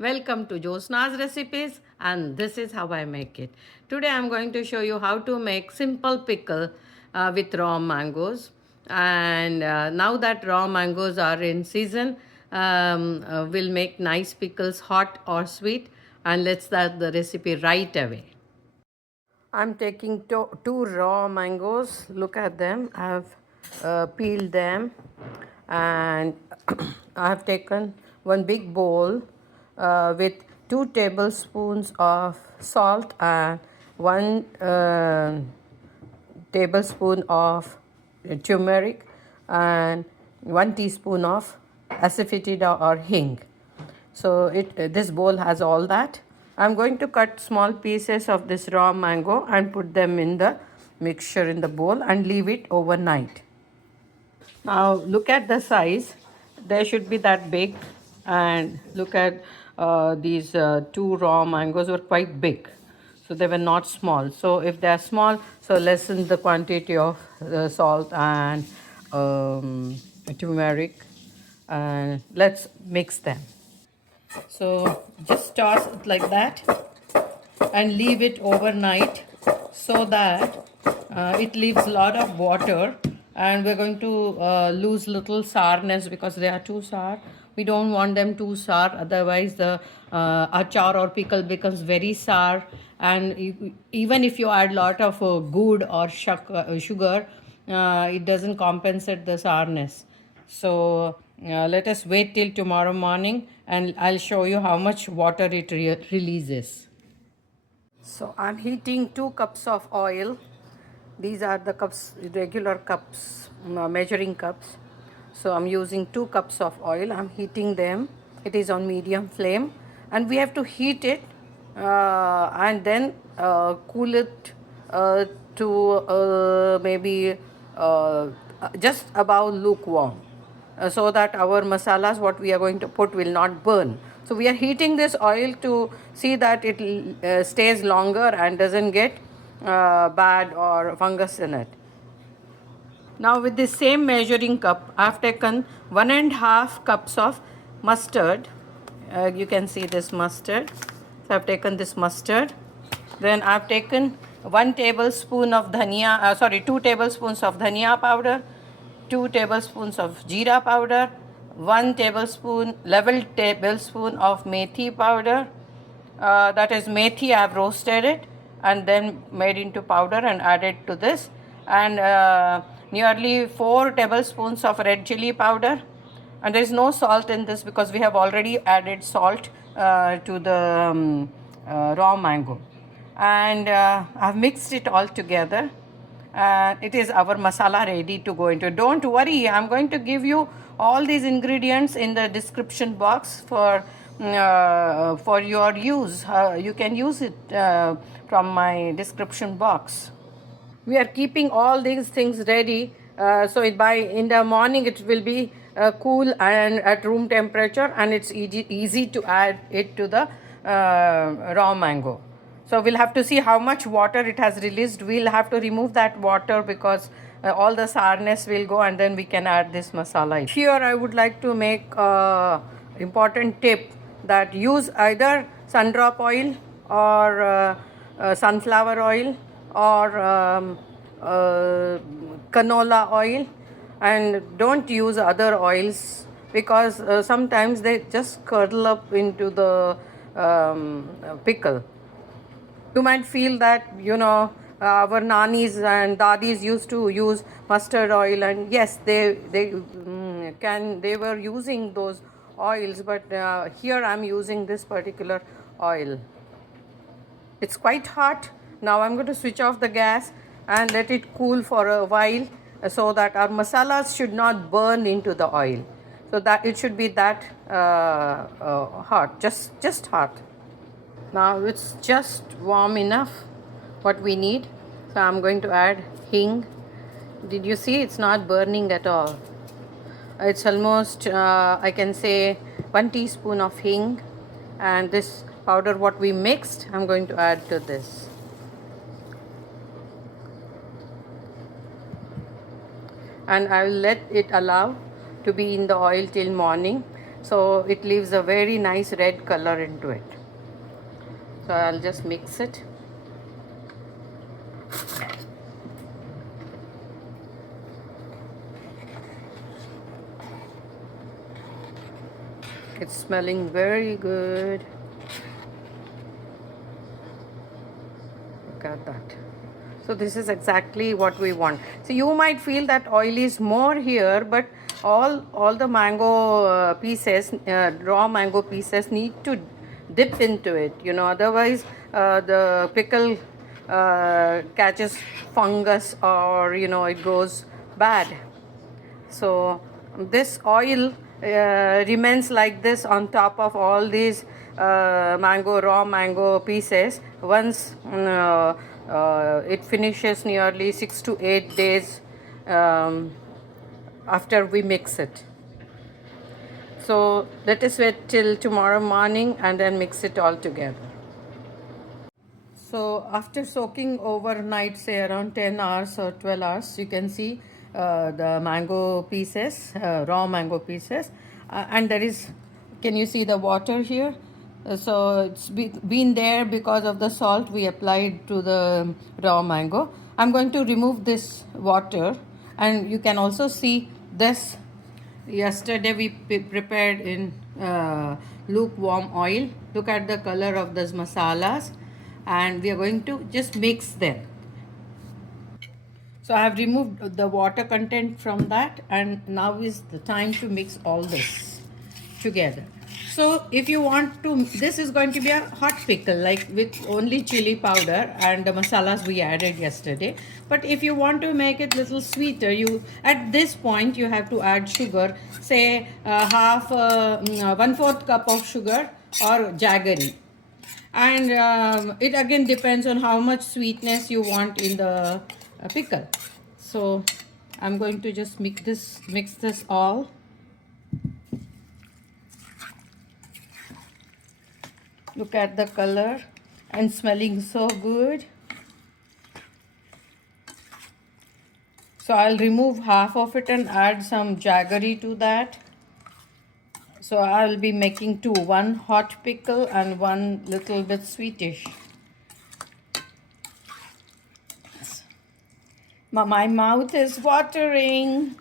Welcome to Josna's Recipes, and this is how I make it. Today I'm going to show you how to make simple pickle with raw mangoes. And now that raw mangoes are in season, we'll make nice pickles, hot or sweet. And let's start the recipe right away. I'm taking two raw mangoes. Look at them. I've peeled them, and I have taken one big bowl with 2 tablespoons of salt and one tablespoon of turmeric and 1 teaspoon of asafoetida or hing. So this bowl has all that. I'm going to cut small pieces of this raw mango and put them in the mixture in the bowl and leave it overnight. Now look at the size. They should be that big, and look at these two raw mangoes were quite big. So they were not small. So if they are small, so lessen the quantity of salt and turmeric, and let's mix them. So just toss it like that and leave it overnight so that it leaves a lot of water, and we're going to lose little sourness because they are too sour. We don't want them too sour, otherwise the achar or pickle becomes very sour, and even if you add lot of good or sugar, it doesn't compensate the sourness. So let us wait till tomorrow morning and I'll show you how much water it releases. So I'm heating 2 cups of oil. These are the cups, regular cups, measuring cups. So I'm using 2 cups of oil. I'm heating them. It is on medium flame, and we have to heat it and then cool it to maybe just above lukewarm, so that our masalas what we are going to put will not burn. So we are heating this oil to see that it stays longer and doesn't get bad or fungus in it. Now with this same measuring cup, I have taken 1.5 cups of mustard. You can see this mustard. So I have taken this mustard. Then I have taken 1 tablespoon of dhania, 2 tablespoons of dhania powder, 2 tablespoons of jeera powder, 1 tablespoon, level tablespoon of methi powder. That is methi, I have roasted it and then made into powder and added to this, and nearly 4 tablespoons of red chilli powder. And there is no salt in this because we have already added salt to the raw mango, and I've mixed it all together. It is our masala ready to go into. Don't worry, I'm going to give you all these ingredients in the description box for your use. You can use it from my description box. We are keeping all these things ready, so by in the morning it will be cool and at room temperature, and it's easy to add it to the raw mango. So we'll have to see how much water it has released. We'll have to remove that water because all the sourness will go, and then we can add this masala. Here I would like to make important tip that use either sundrop oil or sunflower oil or canola oil, and don't use other oils because sometimes they just curdle up into the pickle. You might feel that our nanis and dadis used to use mustard oil, and yes, they were using those oils, but here I'm using this particular oil. It's quite hot. Now I'm going to switch off the gas and let it cool for a while, so that our masalas should not burn into the oil. So that it should be that hot, just hot. Now it's just warm enough what we need. So I'm going to add hing. Did you see? It's not burning at all. It's almost I can say 1 teaspoon of hing, and this powder what we mixed I'm going to add to this. And I will let it allow to be in the oil till morning. so it leaves a very nice red color into it. So I'll just mix it. It's smelling very good. Look at that. So this is exactly what we want. So you might feel that oil is more here, but all the mango pieces, raw mango pieces, need to dip into it. Otherwise the pickle catches fungus, or it goes bad. So this oil remains like this on top of all these raw mango pieces. Once it finishes nearly 6 to 8 days after we mix it. So let us wait till tomorrow morning and then mix it all together. So after soaking overnight, say around 10 hours or 12 hours, you can see the mango pieces, raw mango pieces, and there is, can you see the water here? So it's been there because of the salt we applied to the raw mango. I'm going to remove this water, and you can also see this. Yesterday we prepared in lukewarm oil. Look at the color of those masalas, and we are going to just mix them. So I have removed the water content from that, and now is the time to mix all this together. So if you want to, this is going to be a hot pickle, like with only chili powder and the masalas we added yesterday. But if you want to make it little sweeter, you at this point you have to add sugar, say 1/4 cup of sugar or jaggery. And it again depends on how much sweetness you want in the pickle. So I'm going to just mix this all. Look at the color and smelling so good. So I'll remove half of it and add some jaggery to that. So I'll be making two, one hot pickle and one little bit sweetish. My mouth is watering.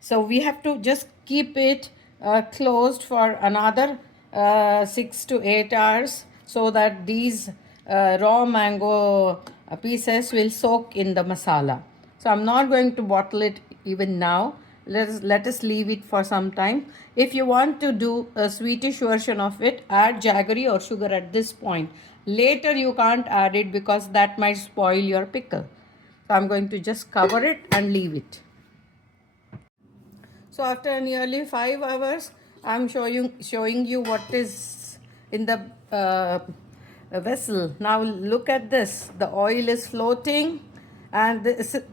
So we have to just keep it closed for another 6 to 8 hours, so that these raw mango pieces will soak in the masala. So I'm not going to bottle it even now. Let us leave it for some time. If you want to do a sweetish version of it, add jaggery or sugar at this point. Later you can't add it because that might spoil your pickle. So I'm going to just cover it and leave it. So after nearly 5 hours, I'm showing you what is in the vessel. Now look at this. The oil is floating, and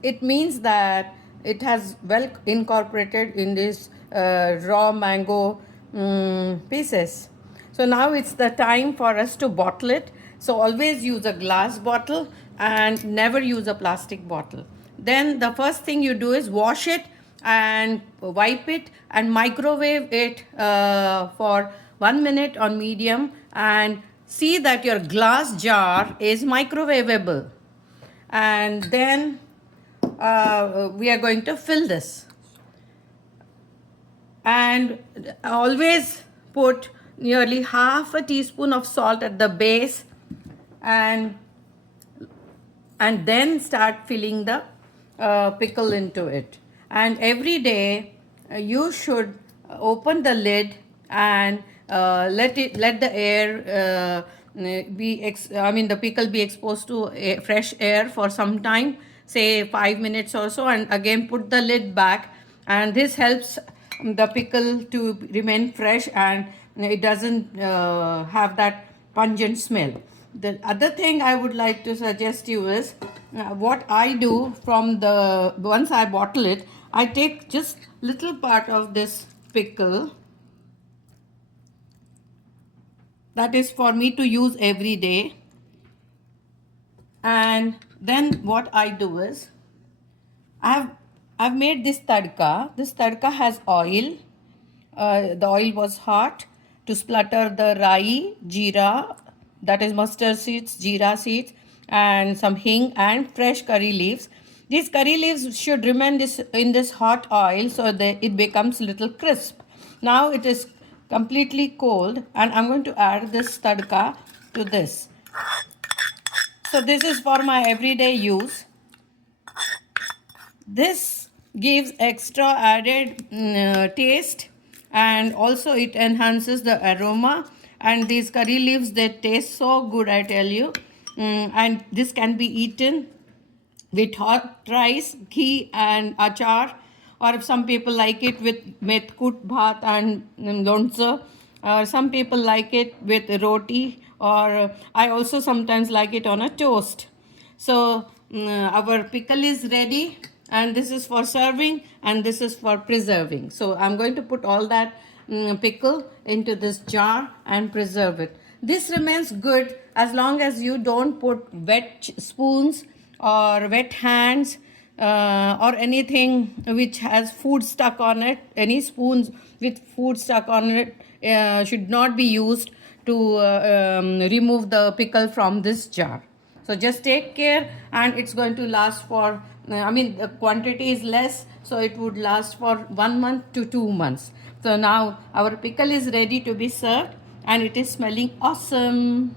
it means that it has well incorporated in this raw mango pieces. So now it's the time for us to bottle it. So always use a glass bottle and never use a plastic bottle. Then the first thing you do is wash it and wipe it and microwave it for 1 minute on medium, and see that your glass jar is microwavable. And then we are going to fill this, and always put nearly half a teaspoon of salt at the base, and then start filling the pickle into it. And every day you should open the lid and let the air the pickle be exposed to fresh air for some time, say 5 minutes or so, and again put the lid back, and this helps the pickle to remain fresh, and it doesn't have that pungent smell. The other thing I would like to suggest you is what I do from the once I bottle it, I take just little part of this pickle that is for me to use every day, and then what I do is I I've made this tadka. This tadka has oil. The oil was hot to splutter the rai, jeera, that is mustard seeds, jeera seeds, and some hing and fresh curry leaves. These curry leaves should remain in this hot oil so that it becomes little crisp. Now it is completely cold, and I'm going to add this tadka to this. So this is for my everyday use. This gives extra added taste, and also it enhances the aroma, and these curry leaves, they taste so good, I tell you. And this can be eaten with hot rice, ghee and achar, or if some people like it with metkut bhat and loncha, or some people like it with roti, or I also sometimes like it on a toast. So our pickle is ready, and this is for serving and this is for preserving. So I'm going to put all that pickle into this jar and preserve it. This remains good as long as you don't put wet spoons or wet hands or anything which has food stuck on it. Any spoons with food stuck on it should not be used to remove the pickle from this jar. So just take care, and it's going to last for, the quantity is less, so it would last for 1 month to 2 months. So now our pickle is ready to be served, and it is smelling awesome.